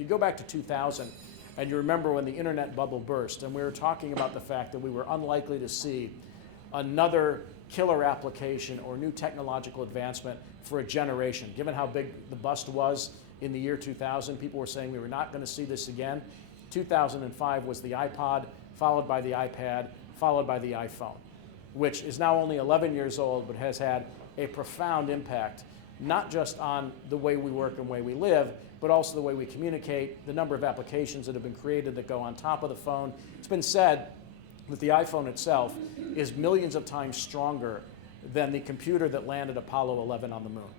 you go back to 2000, and you remember when the internet bubble burst, and we were talking about the fact that we were unlikely to see another killer application or new technological advancement for a generation. Given how big the bust was in the year 2000, people were saying we were not going to see this again. 2005 was the iPod, followed by the iPad, followed by the iPhone, which is now only 11 years old, but has had a profound impact, not just on the way we work and way we live, but also the way we communicate, the number of applications that have been created that go on top of the phone. It's been said that the iPhone itself is millions of times stronger than the computer that landed Apollo 11 on the moon,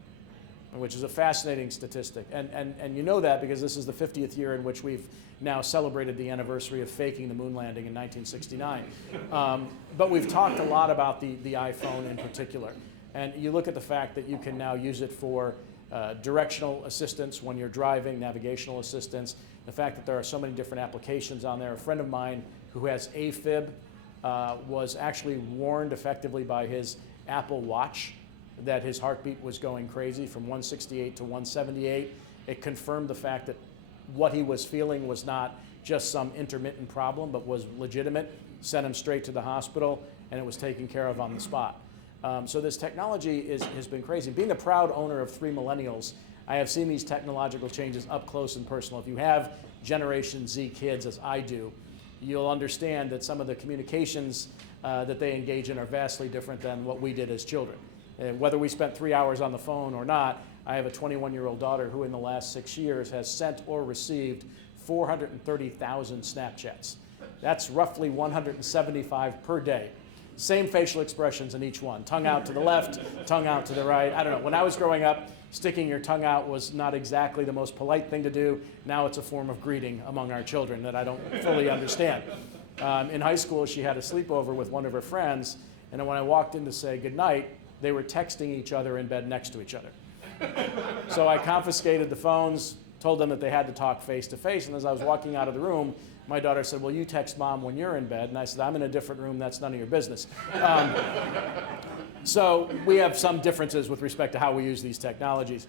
which is a fascinating statistic. And you know that because this is the 50th year in which we've now celebrated the anniversary of faking the moon landing in 1969. But we've talked a lot about the iPhone in particular. And you look at the fact that you can now use it for directional assistance when you're driving, navigational assistance, the fact that there are so many different applications on there. A friend of mine who has AFib was actually warned effectively by his Apple Watch that his heartbeat was going crazy from 168 to 178. It confirmed the fact that what he was feeling was not just some intermittent problem, but was legitimate, sent him straight to the hospital, and it was taken care of on the spot. So this technology has been crazy. Being the proud owner of 3 millennials, I have seen these technological changes up close and personal. If you have Generation Z kids, as I do, you'll understand that some of the communications that they engage in are vastly different than what we did as children. And whether we spent 3 hours on the phone or not, I have a 21-year-old daughter who in the last 6 years has sent or received 430,000 Snapchats. That's roughly 175 per day. Same facial expressions in each one. Tongue out to the left, tongue out to the right. I don't know. When I was growing up, sticking your tongue out was not exactly the most polite thing to do. Now it's a form of greeting among our children that I don't fully understand. In high school, she had a sleepover with one of her friends, and when I walked in to say goodnight, they were texting each other in bed next to each other. So I confiscated the phones, told them that they had to talk face to face, and as I was walking out of the room, my daughter said, well, you text mom when you're in bed, and I said, I'm in a different room, that's none of your business. So we have some differences with respect to how we use these technologies.